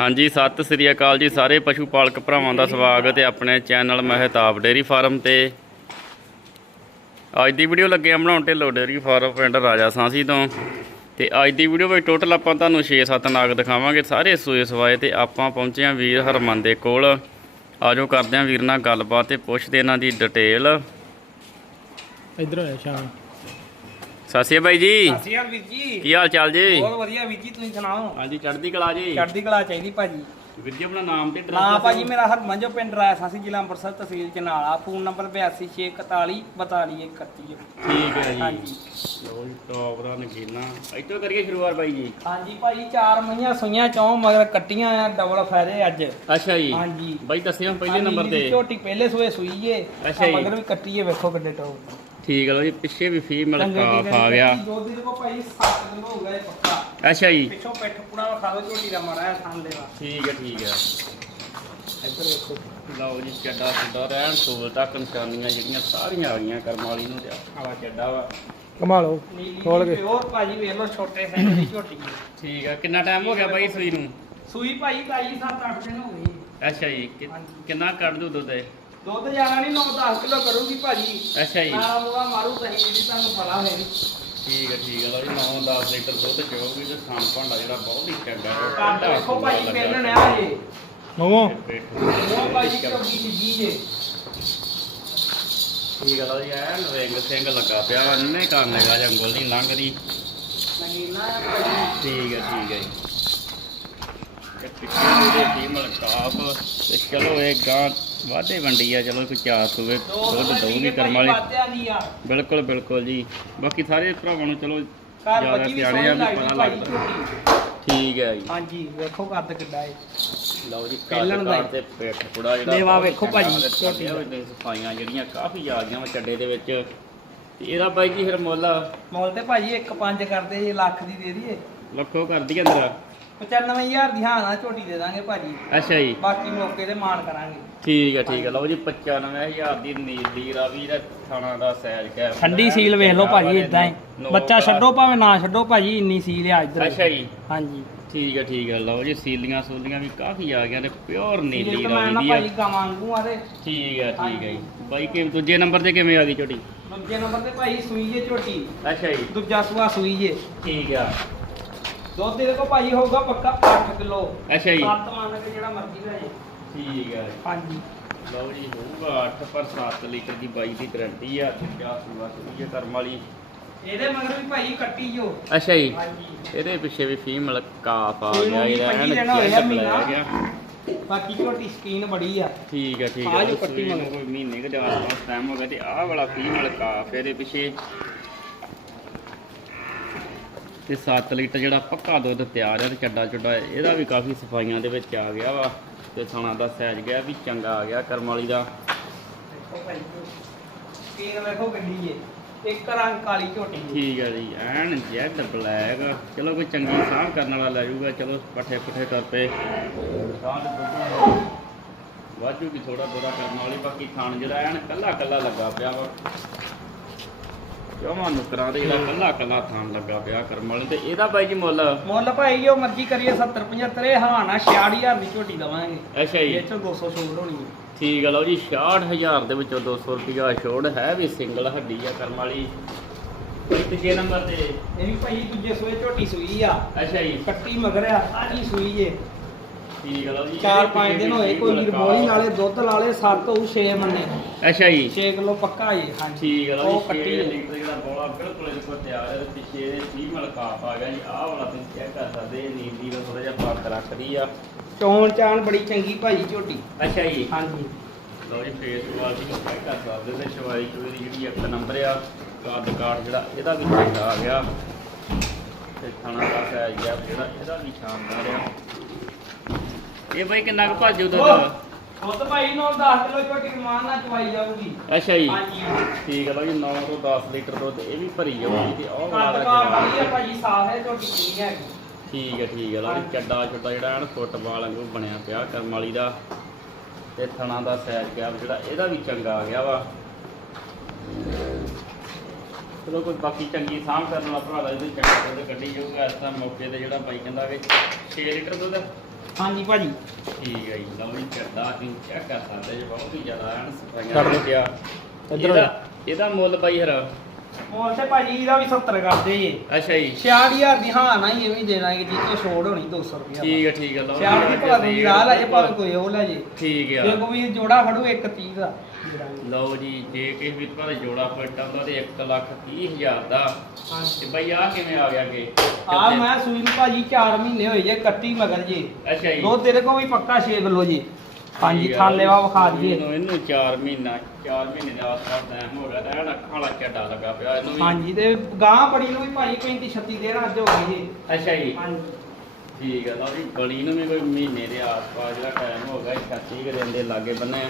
ਹਾਂਜੀ, ਸਤਿ ਸ੍ਰੀ ਅਕਾਲ ਜੀ ਸਾਰੇ ਪਸ਼ੂ ਪਾਲਕ ਭਰਾਵਾਂ ਦਾ ਸਵਾਗਤ ਹੈ ਆਪਣੇ ਚੈਨਲ ਮਹਿਤਾਬ ਡੇਰੀ ਫਾਰਮ ਤੇ। ਅੱਜ ਦੀ ਵੀਡੀਓ ਲੱਗੇ ਆ ਬਣਾਉਣ ਢਿੱਲੋ ਡੇਰੀ ਫਾਰਮ ਪਿੰਡ ਰਾਜਾ ਸਾਂਸੀ ਤੋਂ। ਤੇ ਅੱਜ ਦੀ ਵੀਡੀਓ ਵਿੱਚ ਟੋਟਲ ਆਪਾਂ ਤੁਹਾਨੂੰ 6-7 ਨਾਗ ਦਿਖਾਵਾਂਗੇ ਸਾਰੇ ਸੂਏ ਸਵਾਏ ਤੇ ਆਪਾਂ ਪਹੁੰਚੇ ਹਾਂ ਵੀਰ ਹਰਮਨ ਦੇ ਕੋਲ। ਆਜੋ ਕਰਦੇ ਹਾਂ ਵੀਰ ਨਾਲ ਗੱਲਬਾਤ ਤੇ ਪੁੱਛਦੇ ਇਹਨਾਂ ਦੀ ਡਿਟੇਲ। ਇੱਧਰ ਹੋਇਆ ਸ਼ਾਮ। ਸਤਿ ਸ਼੍ਰੀ ਅਕਾਲ ਬਾਈ ਜੀ। ਸਤਿ ਸ਼੍ਰੀ ਅਕਾਲ ਵੀਰ ਜੀ। ਕੀ ਹਾਲ ਚਾਲ ਜੀ? ਬਹੁਤ ਵਧੀਆ ਵੀਰ ਜੀ ਤੁਸੀਂ ਸੁਣਾਓ? ਹਾਂਜੀ ਚੜ੍ਹਦੀ ਕਲਾ ਜੀ। ਚੜ੍ਹਦੀ ਕਲਾ ਚਾਹੀਦੀ ਭਾਜੀ। ਵੀਰ ਜੀ ਆਪਣਾ ਨਾਮ ਤੇ ਨਾਮ address ਭਾਜੀ ਮੇਰਾ ਹਰਮਨ ਜੋ ਪਿੰਡ ਰਾਇਆ ਸਾਸੀ ਜ਼ਿਲ੍ਹਾ ਅੰਮ੍ਰਿਤਸਰ ਤਹਿਸੀਲ ਚਨਾਲਾ। ਫੋਨ ਨੰਬਰ 8264 4231 ਠੀਕ ਹੈ ਜੀ। ਹਾਂਜੀ। ਲੋ ਜੀ ਟੌਪ ਦਾ ਨਗੀਨਾ ਇੱਥੋਂ ਕਰੀਏ ਸ਼ੁਰੂਆਤ ਬਾਈ ਜੀ। ਹਾਂਜੀ ਭਾਜੀ ਚਾਰ ਮਹੀਆਂ ਸੂਈਆਂ ਚੋਂ ਮਗਰ ਕੱਟੀਆਂ ਆ ਡਬਲ ਫਾਇਦੇ ਅੱਜ। ਅੱਛਾ ਜੀ। ਹਾਂਜੀ। ਬਾਈ ਦੱਸਿਓ ਪਹਿਲੇ ਨੰਬਰ ਤੇ। ਝੋਟੀ ਪਹਿਲੇ ਸੂਏ ਸੂਈ। ਮਗਰ ਵੀ ਕੱਟੀ ਏ ਵੇਖੋ ਕਿੱਡੇ ਟੌਪ। ਠੀਕ ਹੈ ਲੋ ਜੀ ਪਿੱਛੇ ਵੀ ਫੀਮੇਲ ਕਾਫ ਆ ਗਿਆ। ਦੋ ਦਿਨ ਕੋ ਭਾਈ 7 ਦਿਨ ਹੋ ਗਏ ਪੱਕਾ। ਅੱਛਾ ਜੀ। ਪਿੱਛੋਂ ਪਿੱਠ ਪੂੜਾ ਵਿਖਾ ਦਿਓ ਝੋਟੀ ਦਾ ਮਾੜਾ ਜਿਹਾ ਥਾਂ ਲੈਵਾ ਠੀਕ ਹੈ ਠੀਕ ਹੈ ਇੱਧਰ ਵੇਖੋ ਲਓ ਜੀ ਚੱਡਾ ਸੁੱਡਾ ਰਹਿਣ ਸੋਲ ਤੱਕ ਨਿਸ਼ਾਨੀਆਂ ਜਿਹੜੀਆਂ ਸਾਰੀਆਂ ਆ ਗਈਆਂ ਕਰਮ ਵਾਲੀ ਨੂੰ ਤੇ ਆਲਾ ਚੱਡਾ ਵਾ। ਕਮਾ ਲਓ ਖੋਲ ਕੇ। ਹੋਰ ਭਾਜੀ ਵੇਖ ਲਓ ਛੋਟੇ ਸਾਈਜ਼ ਦੀ ਝੋਟੀ। ਠੀਕ ਹੈ ਕਿੰਨਾ ਟਾਈਮ ਹੋ ਗਿਆ ਬਾਈ ਸੂਈ ਨੂੰ? ਸੂਈ ਭਾਈ ਤਾਈ 7-8 ਦਿਨ ਹੋ ਗਏ। ਅੱਛਾ ਜੀ। ਕਿੰਨਾ ਕੱਢ ਦੂ ਦੁੱਧ ਇਹ? ਦੁੱਧ ਜ਼ਿਆਦਾ ਨਹੀਂ 9-10 ਕਿਲੋ ਕਰੂਗੀ ਭਾਜੀ। ਅੱਛਾ ਜੀ। ਨਾਲ ਮੂਗਾ ਮਾਰੂ ਤਹੀਂ ਜਿਹੜੀ ਤੁਹਾਨੂੰ ਪਤਾ ਹੈ ਠੀਕ ਹੈ ਠੀਕ ਹੈ ਜੀ 9-10 ਲੀਟਰ ਦੁੱਧ ਚੋਗੀ ਤੇ ਖਾਣ ਭਾਂਡਾ ਜਿਹੜਾ ਬਹੁਤ ਹੀ ਚੰਗਾ ਹੈ। ਕੱਦ ਵੇਖੋ ਭਾਜੀ ਪਹਿਲਣ ਆ ਜੇ ਮਮੋ। ਉਹ ਭਾਜੀ ਚੌਗੀ ਸਿੱਧੀ ਜੇ ਠੀਕ ਹੈ ਲਓ ਜੀ ਐਨ ਰਿੰਗ ਸਿੰਘ ਲੱਗਾ ਪਿਆ। ਵਾ ਨਹੀਂ ਕਰਨ ਲੱਗਾ ਜਾਂ ਉਂਗਲ ਨਹੀਂ ਲੰਘਦੀ। ਨਗੀਨਾ ਭਾਜੀ ਠੀਕ ਹੈ ਠੀਕ ਹੈ ਜੀ। ਤੇ ਪਿੱਛੇ ਦੇ ਫੀਮਲ ਕਾਪ ਤੇ ਚਲੋ ਇਹ ਗਾਂ ਵਾਧੇ ਵੰਡੀ ਆ ਚਲੋ ਕੋਈ ਚਾਰ ਸੂਵੇ ਦੁੱਧ ਦਊਗੀ ਕਰਮ ਵਾਲੀ। ਬਿਲਕੁਲ ਬਿਲਕੁਲ ਜੀ। ਬਾਕੀ ਸਾਰੇ ਭਰਾਵਾਂ ਨੂੰ ਚਲੋ ਜ਼ਿਆਦਾ ਸਿਆਣੇ ਆ ਵੀ ਪਤਾ ਲੱਗਦਾ। ਠੀਕ ਹੈ ਜੀ। ਹਾਂਜੀ ਵੇਖੋ ਕੱਦ ਕਿੱਡਾ ਏ। ਲਓ ਜੀ। ਕਾਟ ਤੇ ਪੇਟ ਥੋੜਾ ਜਿਹੜਾ ਲੇਵਾ ਵੇਖੋ ਭਾਜੀ, ਸਫਾਈਆਂ ਜਿਹੜੀਆਂ ਕਾਫੀ ਆ ਗਈਆਂ ਵਾ ਚੱਡੇ ਦੇ ਵਿੱਚ। ਤੇ ਇਹਦਾ ਬਾਈ ਜੀ ਫਿਰ ਮੁੱਲ? ਮੁੱਲ ਤੇ ਭਾਜੀ 1.5 ਕਰਦੇ ਜੇ ਲੱਖ ਦੀ ਦੇ ਦਈਏ। ਲੱਖੋ ਕਰਦੀ ਅੰਦਰ। 95000 ਦੀ ਹਾਂ ਨਾ ਝੋਟੀ ਦੇ ਦਾਂਗੇ ਭਾਜੀ। ਅੱਛਾ ਜੀ। ਬਾਕੀ ਮੌਕੇ ਤੇ ਮਾਨ ਕਰਾਂਗੇ। ਠੀਕ ਹੈ ਠੀਕ ਹੈ ਲਓ ਜੀ 95000 ਦੀ ਨੀਲੀ ਰਾਵੀ ਦਾ ਥਾਣਾ ਦਾ ਸੈਜ ਕਹਿ ਠੰਡੀ ਸੀਲ ਵੇਖ ਲਓ ਭਾਜੀ ਇਦਾਂ ਹੀ। ਬੱਚਾ ਛੱਡੋ ਭਾਵੇਂ ਨਾ ਛੱਡੋ ਭਾਜੀ ਇੰਨੀ ਸੀਲ ਆ ਇੱਧਰ। ਅੱਛਾ ਜੀ। ਹਾਂਜੀ। ਠੀਕ ਹੈ ਠੀਕ ਹੈ ਲਓ ਜੀ ਸੀਲੀਆਂ ਸੂਲੀਆਂ ਵੀ ਕਾਫੀ ਆ ਗਈਆਂ ਤੇ ਪਿਓਰ ਨੀਲੀ ਰਾਵੀ ਦੀ ਆ। ਭਾਜੀ ਗਾਵਾਂ ਵਾਂਗੂ ਆ ਤੇ। ਠੀਕ ਹੈ ਠੀਕ ਹੈ ਜੀ। ਬਾਈ ਕਿ ਦੂਜੇ ਨੰਬਰ ਤੇ ਕਿਵੇਂ ਆ ਗਈ ਝੋਟੀ? ਦੂਜੇ ਨੰਬਰ ਤੇ ਭਾਜੀ ਸੂਈ ਜੇ ਝੋਟੀ। ਅੱਛਾ ਜੀ। ਦੂਜਾ ਸੂਆ ਸੂਈ ਜੇ। ਠੀਕ ਆ। ਦੁੱਧ ਦੇ ਕੋ ਭਾਜੀ ਹੋਊਗਾ ਪੱਕਾ 8 ਕਿਲੋ। ਅੱਛਾ ਜੀ। 7 ਮੰਨ ਕੇ ਜਿਹੜਾ ਮਰਜ਼ੀ ਲੈ ਜੇ ਠੀਕ ਹੈ ਹਾਂਜੀ। ਲਓ ਜੀ ਹੋਊਗਾ 8 ਪਰ 7 ਲੀਟਰ ਦੀ ਬਾਈ ਦੀ ਗਰੰਟੀ ਆ। ਕਿਆ ਸੁਣਾ ਸੁਣੀ ਕਰਮ ਵਾਲੀ। ਇਹਦੇ ਮਗਰ ਵੀ ਭਾਜੀ ਕੱਟੀ ਜੋ। ਅੱਛਾ ਜੀ। ਇਹਦੇ ਪਿੱਛੇ ਵੀ ਫੀਮੇਲ ਕਾਫ ਆ ਇਹਨੂੰ ਗਿਆ ਇਹਦਾ ਪੰਜੀ ਐਨ ਦਿਨ ਹੋਏ ਆ ਜੈਡ ਮਹੀਨਾ। ਬਲੈਕ ਆ ਬਾਕੀ ਝੋਟੀ ਸਕੀਨ ਬੜੀ ਆ। ਠੀਕ ਹੈ ਠੀਕ ਆ। ਹੈ ਜੋ ਕੱਟੀ ਮਗਰ। ਕੋਈ ਮਹੀਨੇ ਕੁ ਦੇ ਆਸ-ਪਾਸ ਟਾਈਮ ਹੋ ਗਿਆ ਤੇ ਆਹ ਵਾਲਾ ਫੀਮੇਲ ਕਾਫ ਇਹਦੇ ਪਿੱਛੇ। ਤੇ 7 ਲੀਟਰ ਜਿਹੜਾ ਪੱਕਾ ਦੁੱਧ ਤਿਆਰ ਹੈ ਤੇ ਚੱਡਾ ਚੁੱਡਾ ਇਹਦਾ ਵੀ ਕਾਫੀ ਸਫਾਈਆਂ ਦੇ ਵਿੱਚ ਆ ਗਿਆ ਵਾ ਤੇ ਥਣਾ ਦਾ ਸਾਈਜ਼ ਗਿਆ ਵੀ ਚੰਗਾ ਆ ਗਿਆ ਕਰਮ ਵਾਲੀ ਦਾ। ਸਕੀਨ ਵੇਖੋ ਗੱਡੀ ਏ ਇੱਕ ਰੰਗ ਕਾਲੀ ਝੋਟੀ। ਠੀਕ ਹੈ ਜੀ ਐਨ ਜੈਡ ਬਲੈਕ। ਚਲੋ ਕੋਈ ਚੰਗੀ ਸਾਂਭ ਕਰਨ ਵਾਲਾ ਲੈ ਜਾਊਗਾ ਚਲੋ ਪੱਠੇ ਪੁੱਠੇ ਕਰ ਪਏ ਵਾਜੂ ਕੀ ਥੋੜਾ ਥੋੜਾ ਕਰਨ ਵਾਲੀ ਬਾਕੀ ਖਾਣ ਜਿਹੜਾ ਐਨ ਕੱਲਾ ਕੱਲਾ ਲੱਗਾ ਪਿਆ ਵਾ। ਜਮਾ ਨੁਕਰਾਂ ਦੇ ਜਿਹੜਾ ਕੱਲਾ ਕੱਲਾ ਥਾਨ ਲੱਗਾ ਪਿਆ ਕਰਮ ਵਾਲੇ ਤੇ ਇਹਦਾ ਬਾਈ ਜੀ ਮੁੱਲ? ਮੁੱਲ ਭਾਈ ਜੋ ਮਰਜ਼ੀ ਕਰੀਏ 70 75 ਇਹ ਹਵਾਨਾ 66000 ਦੀ ਝੋਟੀ ਦਵਾਂਗੇ। ਅੱਛਾ ਜੀ। ਇਹ ਚੋਂ 200 ਛੋੜ ਹੋਣੀ ਹੈ। ਠੀਕ ਹੈ ਲਓ ਜੀ 66000 ਦੇ ਵਿੱਚੋਂ 200 ਰੁਪਿਆ ਛੋੜ ਹੈ ਵੀ ਸਿੰਗਲ ਹੱਡੀ ਆ ਕਰਮ ਵਾਲੀ ਤੀਜੇ ਨੰਬਰ ਤੇ। ਇਹ ਵੀ ਭਾਈ ਦੂਜੇ ਸੂਏ ਝੋਟੀ ਸੂਈ ਆ। ਅੱਛਾ ਜੀ। ਕੱਟੀ ਮਗਰ ਆ ਸਾਰੀ ਸੂਈ ਏ ਠੀਕ ਹੈ ਜੀ। ਚਾਰ ਪੰਜ ਦਿਨ ਹੋਏ ਕੋਈ ਨਿਰਮੋਲੀ। ਨਾਲੇ ਦੁੱਧ ਲਾਲੇ 7 ਹੋਊ 6 ਮੰਨੇ। ਅੱਛਾ ਜੀ। 6 ਕਿਲੋ ਪੱਕਾ ਏ ਹਾਂਜੀ। ਠੀਕ ਹੈ ਲਓ ਉਹ ਜੀ ਕੱਟੀ। ਲੀਟਰ ਜਿਹੜਾ ਬੋਲਾ ਬਿਲਕੁਲ ਕੋਲ ਤਿਆਰ ਹੈ ਤੇ ਪਿੱਛੇ ਇਹਦੇ 30 ਮਲ ਕਾਪ ਆ ਗਿਆ ਜੀ। ਆਹ ਵਾਲਾ ਤੁਸੀਂ ਚੈੱਕ ਕਰ ਸਕਦੇ ਇਹ ਨੀਲੀ ਦਾ ਥੋੜਾ ਜਿਹਾ ਫ਼ਰਕ ਰੱਖਦੀ ਆ। ਚੌਣ ਚਾਣ ਬੜੀ ਚੰਗੀ ਭਾਈ ਝੋਟੀ। ਅੱਛਾ ਜੀ। ਹਾਂਜੀ। ਲਓ ਜੀ ਫੇਸ ਕੁਆਲਿਟੀ ਨੂੰ ਚੈੱਕ ਕਰ ਸਕਦੇ ਤੇ ਸ਼ਵਾਈ ਚੂਹੇ ਦੀ ਜਿਹੜੀ ਇੱਕ ਨੰਬਰ ਆ ਕਾਰਡ ਕਾਰਡ ਜਿਹੜਾ ਇਹਦਾ ਵੀ ਚੰਗਾ ਆ ਗਿਆ। ਤੇ ਥਾਣਾ ਦਾ ਗਿਆ ਜਿਹੜਾ ਇਹਦਾ ਵੀ ਸ਼ਾਨਦਾਰ ਆ। ਇਹ ਬਾਈ ਕਿੰਨਾ ਕੁ ਭਾਜੂ ਦੁੱਧ ਦੁੱਧ ਭਾਈ ਨੂੰ 10 ਕਿਲੋ ਝੋਟੀ ਕਮਾਨ ਨਾਲ ਚਵਾਈ ਜਾਊਗੀ। ਅੱਛਾ ਜੀ। ਹਾਂਜੀ। ਠੀਕ ਹੈ ਜੀ 9 ਤੋਂ 10 ਲੀਟਰ ਦੁੱਧ ਇਹ ਵੀ ਭਰੀ ਜਾਊਗੀ ਤੇ ਉਹ ਕੱਦ ਜਿਹੜਾ- ਕਾ ਵਧੀਆ ਭਾਜੀ ਸਾਫ਼ ਹੈ ਝੋਟੀ ਨਹੀਂ ਹੈਗੀ। ਠੀਕ ਹੈ ਠੀਕ ਹੈ ਜੀ ਚੱਡਾ ਛੋਟਾ ਜਿਹੜਾ ਐਨ ਫੁੱਟਬਾਲ ਵਾਂਗੂ ਬਣਿਆ ਪਿਆ ਕਰਮ ਵਾਲੀ ਦਾ। ਤੇ ਥਣਾ ਦਾ ਸਾਈਜ਼ ਗਿਆ ਜਿਹੜਾ ਇਹਦਾ ਵੀ ਚੰਗਾ ਆ ਗਿਆ ਵਾ। ਚਲੋ ਕੋਈ ਬਾਕੀ ਚੰਗੀ ਸਾਂਭ ਕਰਨ ਵਾਲਾ ਭਰਾ ਦਾ ਇਹਦੇ ਚੰਗਾ ਦੁੱਧ ਕੱਢੀ ਜਾਊਗਾ ਇਸ ਤਰ੍ਹਾਂ ਮੌਕੇ ਤੇ ਜਿਹੜਾ ਬਾਈ ਕਹਿੰਦਾ ਕਿ 6 ਲੀਟਰ ਦੁੱਧ। ਹਾਂਜੀ ਭਾਜੀ। ਠੀਕ ਹੈ ਜੀ ਲਓ ਜੀ ਕਰਦਾ ਤੁਸੀਂ ਚੈੱਕ ਕਰ ਸਕਦੇ ਜੀ ਬਹੁਤ ਹੀ ਜ਼ਿਆਦਾ ਐਨ ਸਫਾਈਆਂ ਕੱਢ ਲਓ। ਇੱਧਰ ਇਹਦਾ ਇਹਦਾ ਮੁੱਲ ਬਾਈ ਹਰਾ ਮੋਲ ਤੇ ਭਾਜੀ ਇਹਦਾ ਵੀ 70 ਕਰਦੇ ਜੀ। ਅੱਛਾ ਜੀ। 66000 ਦੀ ਹਾਂ ਨਾ ਹੀ ਇਹ ਵੀ ਦੇ ਦਾਂਗੇ ਜੀ ਤੇ ਛੋੜ ਹੋਣੀ 200 ਰੁਪਏ ਠੀਕ ਹੈ ਠੀਕ ਹੈ ਲਓ 66000 ਦੀ ਭਲਾ ਕੋਈ ਰਾਹ ਲੈ ਜੇ ਭਾਵੇਂ ਕੋਈ ਉਹ ਲੈ ਜੇ। ਠੀਕ ਜੇ ਆ ਕੋਈ ਜੋੜਾ ਫੜੂ 130 ਦਾ ਦੇ। ਲਓ ਜੀ ਜੇ ਕਿਸੇ ਵੀ ਦਾ ਜੋੜਾ ਪਲਟਾ ਹੁੰਦਾ ਤੇ 1 ਲੱਖ 30 ਹਜ਼ਾਰ ਦਾ। ਹਾਂਜੀ। ਤੇ ਬਈ ਆ ਕਿਵੇਂ ਆ ਗਿਆ ਅੱਗੇ? ਆ ਮੈਂ ਸੂਈ ਨੂੰ ਭਾਜੀ 4 ਮਹੀਨੇ ਹੋਏ ਜੇ ਕੱਟੀ ਮਗਰ ਜੀ। ਅੱਛਾ ਜੀ। ਦੁੱਧ ਤੇਰੇ ਕੋਲ ਵੀ ਪੱਕਾ 6 ਕਿਲੋ ਜੀ। ਹਾਂਜੀ ਠੀਕ ਆ, ਥਾਲੇ ਵਾ ਵਿਖਾ ਦਈਏ। ਇਹਨੂੰ ਇਹਨੂੰ 4 ਮਹੀਨਾ 4 ਮਹੀਨੇ ਦਾ ਆਸ-ਪਾਸ ਟਾਈਮ ਹੋ ਗਿਆ ਤਾਂ ਅੱਖਾਂ ਵਾਲਾ ਚੱਡਾ ਲੱਗਾ ਪਿਆ ਇਹਨੂੰ ਵੀ। ਹਾਂਜੀ ਤੇ ਗਾਂ ਬੜੀ ਨੂੰ ਵੀ ਭਾਜੀ 35 36 ਦਿਨ ਅੱਜ ਹੋ ਗਏ ਜੀ। ਅੱਛਾ ਜੀ। ਹਾਂਜੀ। ਠੀਕ ਹੈ ਲਓ ਜੀ ਬਲੀ ਨੂੰ ਵੀ ਕੋਈ ਮਹੀਨੇ ਦੇ ਆਸ-ਪਾਸ ਜਿਹੜਾ ਟਾਈਮ ਹੋ ਗਿਆ 36 ਕੁ ਦਿਨ ਦੇ ਲਾਗੇ ਬੰਨੇ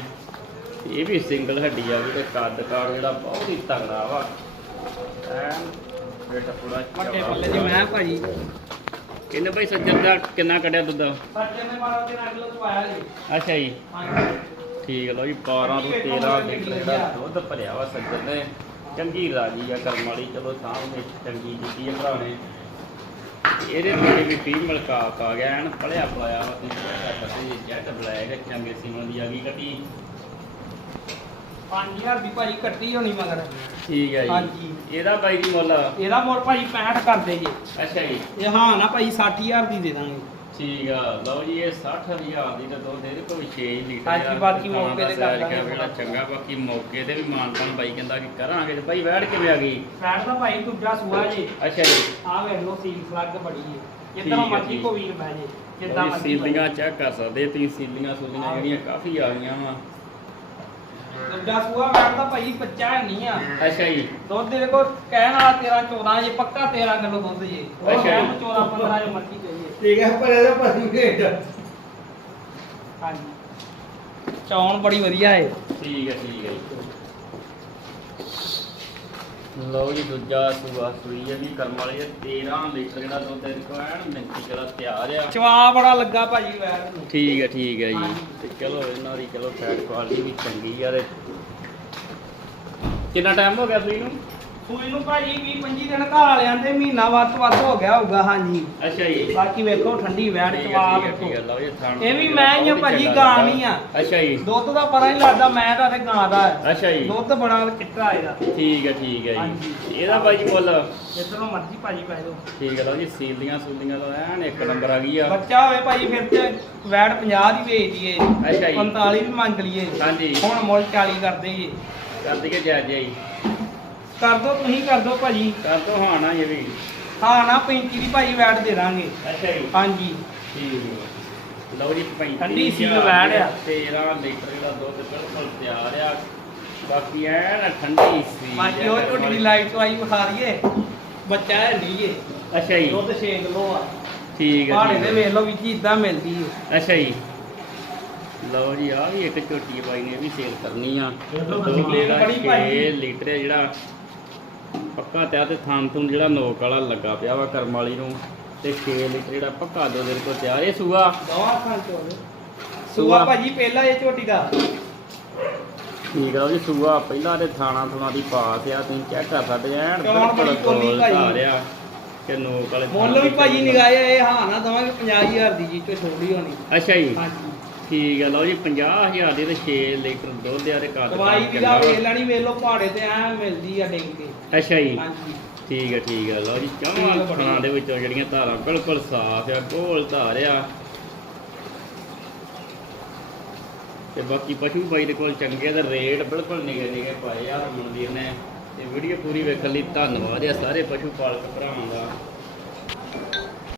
ਇਹ ਵੀ ਸਿੰਗਲ ਹੱਡੀ ਆ ਵੀ ਤੇ ਕੱਦ ਕਾੜ ਜਿਹੜਾ ਬਹੁਤ ਹੀ ਤਗੜਾ ਵਾ। ਐਨ ਬੇਟਾ ਪੂਰਾ ਵੱਡੇ ਪੱਲੇ ਜੀ ਮੈਂ ਭਾਜੀ ਕਿੰਨੇ ਭਾਈ ਸੱਜਣ ਦਾ ਕਿੰਨਾ ਕੱਢਿਆ ਦੁੱਧ? ਸੱਜੇ ਨੇ ਮਾਰਾ ਤੇ ਕਿਲੋ ਚਵਾਇਆ ਜੀ ਅੱਛਾ ਜੀ। ਠੀਕ ਲਓ ਜੀ 12 ਤੋਂ 13 ਲੀਟਰ ਜਿਹੜਾ ਦੁੱਧ ਭਰਿਆ ਵਾ ਸੱਜਣ ਨੇ। ਚੰਗੀ ਰਾਜੀ ਆ ਕਰਮ ਵਾਲੀ ਚਲੋ ਸਾਹਮਣੇ ਚੰਗੀ ਦਿੱਤੀ ਹੈ ਭਰਾ ਨੇ। ਇਹਦੇ ਤੇ ਵੀ ਫੀਮੇਲ ਕਾਪ ਆ ਗਿਆ ਐਨ ਪੜਿਆ ਪਲਾਇਆ ਵਾ ਤੇ ਜੈਟ ਬਲੈਕ ਚੰਗੇ ਸੀਮਨ ਦੀ ਆ ਗਈ ਕੱਟੀ। 5000 ਦੀ ਭਾਜੀ ਕੱਟੀ ਹੋਣੀ ਮਗਰ। ਠੀਕ ਹੈ ਜੀ। ਹਾਂਜੀ। ਇਹਦਾ ਬਾਈ ਦੀ ਮੁੱਲ? ਇਹਦਾ ਮੋੜ ਭਾਜੀ 65 ਕਰਦੇ ਜੀ ਅੱਛਾ ਜੀ। ਇਹ ਹਾਂ ਨਾ ਭਾਈ 60000 ਦੀ ਦੇ ਦਾਂਗੇ। ਠੀਕ ਆ। ਲਓ ਜੀ ਇਹ 60000 ਦੀ ਤਾਂ ਦੁੱਧ ਇਹਦੇ ਕੋਲ 6 ਲੀਟਰ ਹਾਂਜੀ, ਆ। ਬਾਕੀ ਖਾਣਾ ਮੌਕੇ ਤੇ ਦਾ ਕਰ size ਕਿਆ ਦਾਂਗੇ ਬੜਾ ਚੰਗਾ ਬਾਕੀ ਮੌਕੇ ਤੇ ਵੀ ਮਾਨਤਾਨ ਬਾਈ ਕਹਿੰਦਾ ਕਿ ਕਰਾਂਗੇ। ਤੇ ਬਾਈ ਵੈੜ ਕਿਵੇਂ ਆ ਗਈ? ਫੈਟ ਦਾ ਭਾਈ ਦੂਜਾ ਸੂਆ ਜੀ। ਅੱਛਾ ਜੀ। ਆ ਵੇਖ ਲਓ ਸੀਲ ਫਲੱਗ ਬੜੀ ਹੈ। ਠੀਕ ਜਿੱਦਾਂ ਹੈ, ਮਰਜ਼ੀ ਠੀਕ। ਕੋ ਵੀਰ ਬਹਿ ਜੇ ਜਿੱਦਾਂ ਉਹਦੀ ਮਰਜ਼ੀ ਸੀਲੀਆਂ ਚੈੱਕ ਕਰ ਸਕਦੇ ਤੁਸੀਂ ਸੀਲੀਆਂ ਸੂਲੀਆਂ। ਜਿਹੜੀਆਂ ਕਾਫੀ ਆ ਗਈਆਂ ਵਾ। ਦੂਜਾ ਸੂਆ ਫੈਟ ਦਾ ਭਾਈ ਬੱਚਾ ਹੈ ਨਹੀਂ ਆ। ਅੱਛਾ ਜੀ। ਦੁੱਧ ਦੇ ਕੋ ਕਹਿਣ ਵਾਲਾ 13 14 ਜੇ ਪੱਕਾ 13 ਕਿਲੋ ਦੁੱਧ ਜੇ। ਅੱਛਾ ਜੀ। 14 15 ਜੇ ਮਰਜ਼ੀ ਚਾਹੀਏ ਠੀਕ ਹੈ ਪਰ ਇਹਦਾ ਭਾਜੀ ਘੇਟ ਹਾਂਜੀ। ਚੌਣ ਬੜੀ ਵਧੀਆ ਹੈ ਠੀਕ ਹੈ ਠੀਕ ਹੈ ਜੀ। ਲਓ ਜੀ ਦੂਜਾ ਸੂਆ ਸੂਈ ਹੈ ਵੀ ਕਰਮ ਵਾਲੀ ਹੈ 13 ਲੀਟਰ ਜਿਹੜਾ ਦੁੱਧ ਇਹਦੇ ਕੋਲ ਐਨ ਮਿੰਟੀ ਜਿਹੜਾ ਤਿਆਰ ਆ। ਚਵਾ ਬੜਾ ਲੱਗਾ ਭਾਜੀ ਵੈਰ ਨੂੰ। ਠੀਕ ਹੈ ਠੀਕ ਹੈ ਜੀ। ਤੇ ਚਲੋ ਇਹਨਾਂ ਦੀ ਚਲੋ ਫੈਟ ਕੁਆਲਿਟੀ ਵੀ ਚੰਗੀ ਆ ਤੇ। ਕਿੰਨਾ ਟਾਈਮ ਹੋ ਗਿਆ ਸੂਈ ਨੂੰ? ਸੂਈ ਨੂੰ ਭਾਜੀ 20 25 ਦਿਨ ਘਰ ਵਾਲਿਆਂ ਦੇ ਮਹੀਨਾ ਵੱਧ ਤੋਂ ਵੱਧ ਹੋ ਗਿਆ ਹੋਊਗਾ ਹਾਂਜੀ। ਅੱਛਾ ਜੀ। ਬਾਕੀ ਵੇਖੋ ਠੰਡੀ ਵੈੜ ਚਵਾ ਵੇਖੋ। ਲਓ ਜੀ ਇਹ ਵੀ ਮੈਂ ਹੀ ਆ ਭਾਜੀ, ਗਾਂ ਨਹੀਂ ਆ। ਅੱਛਾ ਜੀ। ਦੁੱਧ ਦਾ ਪਤਾ ਨਹੀਂ ਲੱਗਦਾ ਮੈਂ ਤਾਂ ਤੇ ਗਾਂ ਦਾ ਅੱਛਾ ਜੀ। ਦੁੱਧ ਬੜਾ ਚਿੱਟਾ ਇਹਦਾ। ਠੀਕ ਹੈ ਠੀਕ ਹੈ। ਜੀ। ਇਹਦਾ ਬਾਈ ਜੀ ਮੁੱਲ? ਜਿੱਧਰੋਂ ਮਰਜ਼ੀ ਭਾਜੀ ਪੈ ਜਾਓ। ਠੀਕ ਹੈ ਲਓ ਜੀ ਸੀਲੀਆਂ ਸੂਲੀਆਂ ਦਾ ਐਨ ਇੱਕ ਨੰਬਰ ਆ ਗਈ ਆ। ਬੱਚਾ ਹੋਵੇ ਭਾਜੀ ਫਿਰ ਤੇ ਵੈੜ 50 ਦੀ ਵੇਚ ਦਈਏ। ਅੱਛਾ ਜੀ। 45 ਵੀ ਮੰਗ ਲਈਏ। ਹਾਂਜੀ। ਹੁਣ ਮੁੱਲ 40 ਕਰ ਦਈਏ। ਕਰ ਦਈਏ ਜੈ ਜੈ ਜੀ। ਕਰ ਦੋ ਤੁਸੀਂ ਕਰ ਦੋ ਭਾਜੀ। ਕਰ ਦੋ ਹਾਂ ਨਾ ਇਹ ਵੀ। ਹਾਂ ਨਾ 35 ਦੀ ਭਾਜੀ ਵੈੜ ਦੇ ਦਾਂਗੇ। ਅੱਛਾ ਜੀ। ਹਾਂਜੀ। ਠੀਕ ਲਓ ਜੀ 35 ਠੰਡੀ ਸੀਲ ਵੈੜ ਆ। 13 ਲੀਟਰ ਜਿਹੜਾ ਦੁੱਧ ਬਿਲਕੁਲ ਤਿਆਰ ਆ। ਬਾਕੀ ਐਨ ਠੰਡੀ ਸੀ ਬਾਕੀ ਉਹ ਝੋਟੀ ਦੀ ਲਾਈਟ ਤੋਂ ਆਈ ਵਿਖਾ ਦਈਏ। ਬੱਚਾ ਹੈ ਨਹੀਂ ਏ ਅੱਛਾ ਜੀ। ਦੁੱਧ 6 ਕਿਲੋ ਆ। ਠੀਕ ਹੈ ਪਹਾੜੇ ਠੀਕ ਦੇ ਹੈ। ਵੇਖ ਲਓ ਇਦਾਂ ਮਿਲਦੀ ਅੱਛਾ ਜੀ। ਲਓ ਜੀ ਆ ਵੀ ਇੱਕ ਝੋਟੀ ਬਾਈ ਨੇ ਵੀ ਸੇਲ ਕਰਨੀ ਆ। ਦੁੱਧ ਜੀ, ਇਹਦਾ ਬੜੀ 6 ਭਾਈ। ਲੀਟਰ ਜਿਹੜਾ ਪੱਕਾ ਤਿਆ ਤੇ ਥਾਂ ਤੋਂ ਜਿਹੜਾ ਨੋਕ ਵਾਲਾ ਲੱਗਾ ਪਿਆ ਵਾ ਕਰਮ ਵਾਲੀ ਨੂੰ ਤੇ 6 ਲੀਟਰ ਜਿਹੜਾ ਪੱਕਾ ਦੋ ਦਿਨ ਤੋਂ ਤਿਆਰ ਇਹ ਸੂਆ ਦਵਾ ਖਾਂ ਚੋਲੇ ਸੂਆ। ਭਾਜੀ ਪਹਿਲਾ ਇਹ ਝੋਟੀ ਦਾ ਠੀਕ ਆ ਜੀ ਸੂਆ ਪਹਿਲਾਂ ਤੇ ਥਾਣਾ ਥੁਣਾ ਦੀ ਪਾਸ ਆ ਤੁਸੀਂ ਚੈੱਕ ਕਰ ਸਕਦੇ ਐਨ ਚੌਣ ਬੜੀ ਭਾਈ। ਧਾਰ ਆ ਕਿ ਨੋਕ ਵਾਲੇ ਮੁੱਲ ਥਾਂ ਵੀ ਭਾਜੀ। ਨਿਗਾਹੇ ਇਹ ਹਾਂ ਨਾ ਦਵਾਂਗੇ 50000 ਦੀ ਜੀ ਚੋ ਛੋੜੀ ਹੋਣੀ ਅੱਛਾ ਜੀ ਹਾਂਜੀ ਠੀਕ ਆ ਲਓ ਜੀ 50000 ਦੀ ਤੇ 6 ਲੀਟਰ ਦੁੱਧ ਆ ਤੇ ਕੱਦ ਦਵਾਈ ਵੀ ਦਾ ਵਾ। ਵੇਖ ਲੈਣੀ ਵੇਖ ਲਓ ਪਹਾੜੇ ਤੇ ਐ ਮਿਲਦੀ ਆ ਡਿੱਗ ਅੱਛਾ ਜੀ। ਹਾਂਜੀ। ਠੀਕ ਹੈ ਠੀਕ ਹੈ ਲਓ ਜੀ ਚੌਵਾਂ ਹੈ। ਖਾਣਾ ਦੇ ਵਿੱਚੋਂ ਜਿਹੜੀਆਂ ਧਾਰਾਂ ਬਿਲਕੁਲ ਸਾਫ਼ ਆ ਗੋਲ ਧਾਰ ਆ। ਤੇ ਬਾਕੀ ਪਸ਼ੂ ਬਾਈ ਦੇ ਕੋਲ ਚੰਗੇ ਤੇ ਰੇਟ ਬਿਲਕੁਲ ਨਿਗੇ ਨਿਗੇ ਪਾਏ ਆ ਮਨਦੀਰ ਨੇ। ਤੇ ਵੀਡੀਓ ਪੂਰੀ ਵੇਖਣ ਲਈ ਧੰਨਵਾਦ ਆ ਸਾਰੇ ਪਸ਼ੂ ਪਾਲਕ ਭਰਾਵਾਂ ਦਾ।